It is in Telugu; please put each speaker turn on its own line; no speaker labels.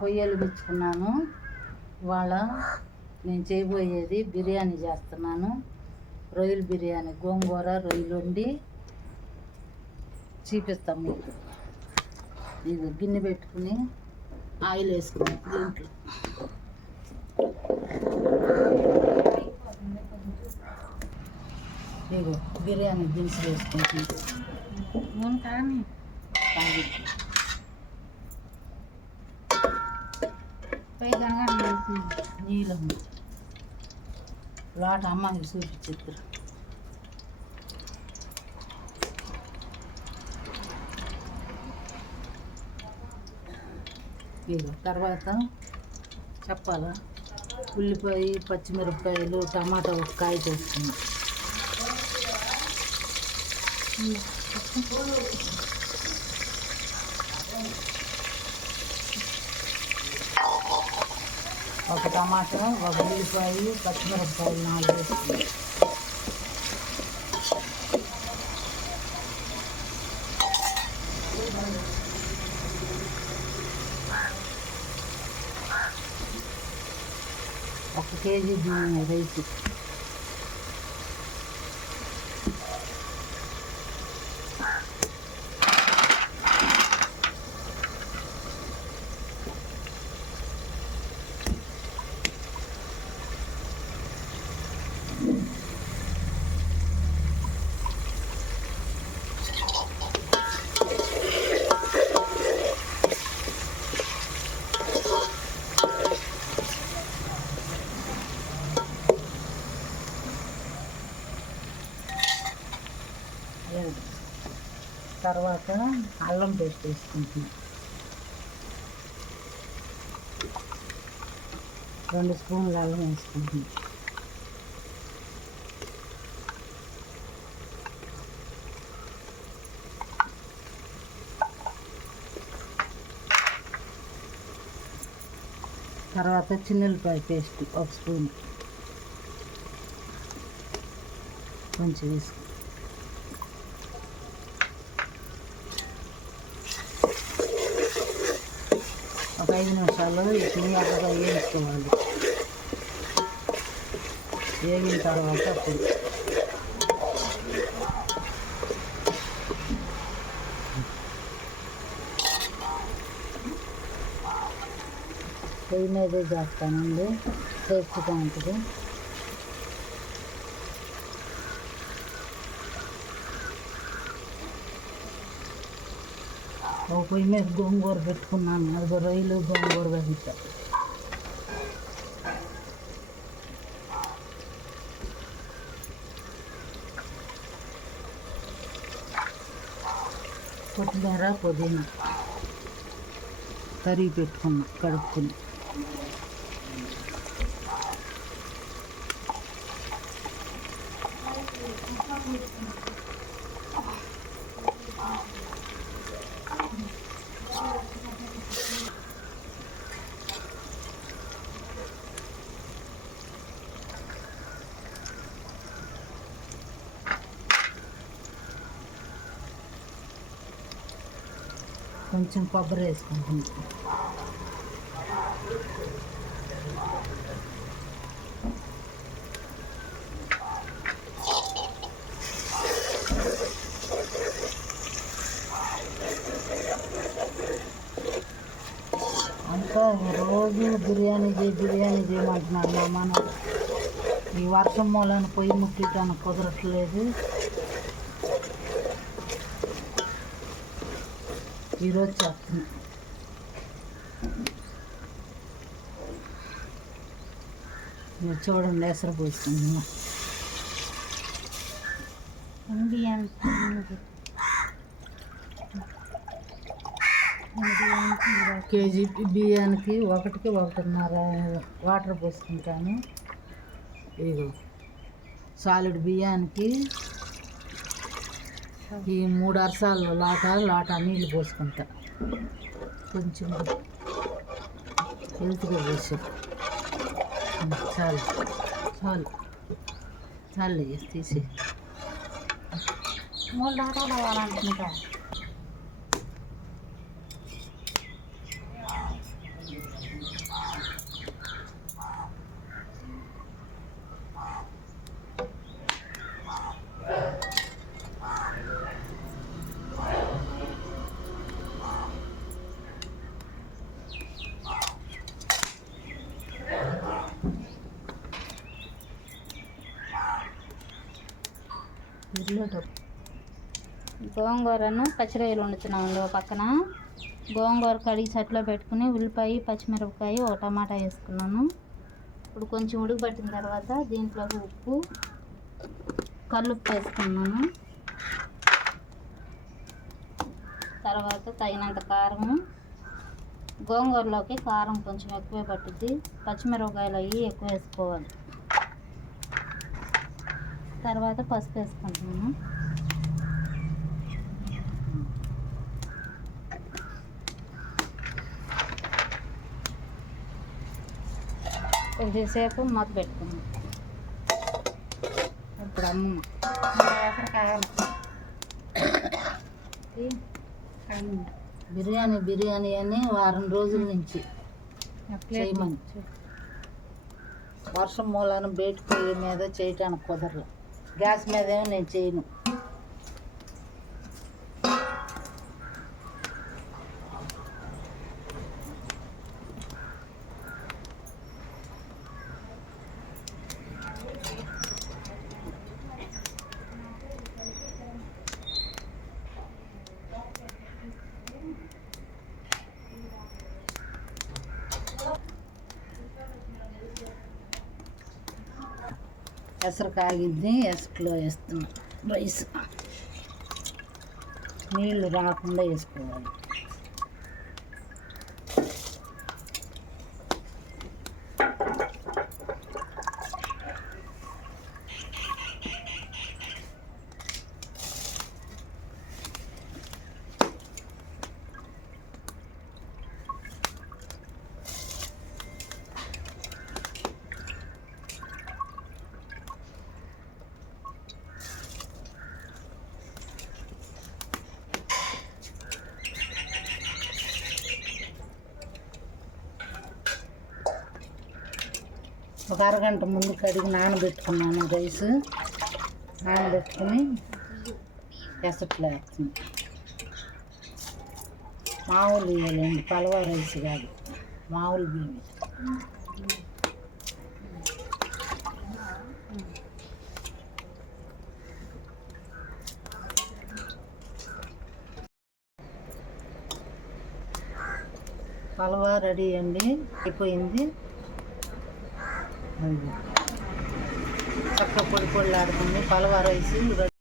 పొయ్యి వెలిగించుకున్నాను ఇవాళ నేను చేయబోయేది బిర్యానీ చేస్తున్నాను. రొయ్యల బిర్యానీ గోంగూర రొయ్యలు వండి చూపిస్తాం మీకు. ఇది గిన్నె పెట్టుకుని ఆయిల్ వేసుకున్నాం దీంట్లో. ఇదిగో బిర్యానీ దినుసులు వేసుకుంటుంది
నూనె కానీ పై గనగా
నీళ్ళం లాట అమ్మాయికి చూపించారు తర్వాత చెప్పాలా ఉల్లిపాయ పచ్చిమిరపకాయలు టమాటా ఒక కాయ చేస్తున్నాం ఒక టమాటా ఒక ఉల్లిపాయ పచ్చిమిరపకాయలు నాలుగు వేసుకున్నాం ఒక కేజీ బియ్యం రైస్. తర్వాత అల్లం పేస్ట్ వేసుకుంటున్నాం. రెండు స్పూన్లు అల్లం వేసుకుంటున్నాం. తర్వాత చిన్నులపాయ పేస్ట్ ఒక స్పూన్. కొంచెం వేసుకుంటాం ayının salı, dünya kadar yemiş kullandık. Yeni kahvaltı yaptık. Köyüme de zaten andı. Sevgi bandı ఒక పొయ్యి మీద గోంగూర పెట్టుకున్నాను. అది రొయ్యలు గోంగూర వేస్తా కొత్తిమీర పుదీనా తరిగి పెట్టుకున్నా కడుక్కున్నా. కొంచెం కొబ్బరి వేసుకుంటుంది అంతా రోజు బిర్యానీ చేయి బిర్యానీ చేయమంటున్నాను మా ఈ వర్షం మూలన పొయ్యి ముట్టడానికి కుదరట్లేదు. ఈరోజు చేస్తున్నా. మీరు చూడండి ఎసరు పోసుకుంటున్నా.
ఉంది
కేజీ బియ్యానికి ఒకటికి ఒకటిన్నర వాటర్ పోసుకుంటాను. ఇదిగో సాలిడ్ బియ్యానికి ఈ మూడు అరసాలు లాట లాట నీళ్ళు పోసుకుంటా. కొంచెం హెల్త్గా పోసు. చాలు చాలు చాలు తీసి
మూడు లాటాలు అవ్వాలనుకుంటా
గోంగూరను పచ్చిరొయ్యలు వండుతున్నామండి ఒక పక్కన. గోంగూర కడిగి చట్లో పెట్టుకుని ఉల్లిపాయ పచ్చిమిరపకాయ ఒక టమాటా వేసుకున్నాను. ఇప్పుడు కొంచెం ఉడకబట్టిన తర్వాత దీంట్లోకి ఉప్పు కల్లుప్పు వేసుకున్నాను. తర్వాత తగినంత కారము. గోంగూరలోకి కారం కొంచెం ఎక్కువే పట్టుద్ది. పచ్చిమిరపకాయలు అవి ఎక్కువ వేసుకోవాలి. తర్వాత పసుపు వేసుకుంటున్నాను. కొద్దిసేపు మూత పెట్టుకున్నాం ఇప్పుడు అమ్మ
కావాలి
బిర్యానీ బిర్యానీ అని వారం రోజుల నుంచి చేయమని. వర్షం మూలాన బయట పొయ్యి మీద చేయటానికి కుదరదు. గ్యాస్ మీద ఏమో నేను చేయను ఎసరు కాగింది ఎసరులో వేస్తున్నాం. రైస్. నీళ్ళు రాకుండా వేసుకోవాలి. ఒక అరగంట ముందు కడిగి నానబెట్టుకున్నాను రైస్. నానబెట్టుకుని ఎసట్లో వేస్తుంది మామూలు వేయాలండి పలవ రైస్ కాదు మామూలు బియ్యం పలవ రెడీ అండి అయిపోయింది. చక్క పొడి పొడిలాడుతుంది ఆడుతుంది పలవ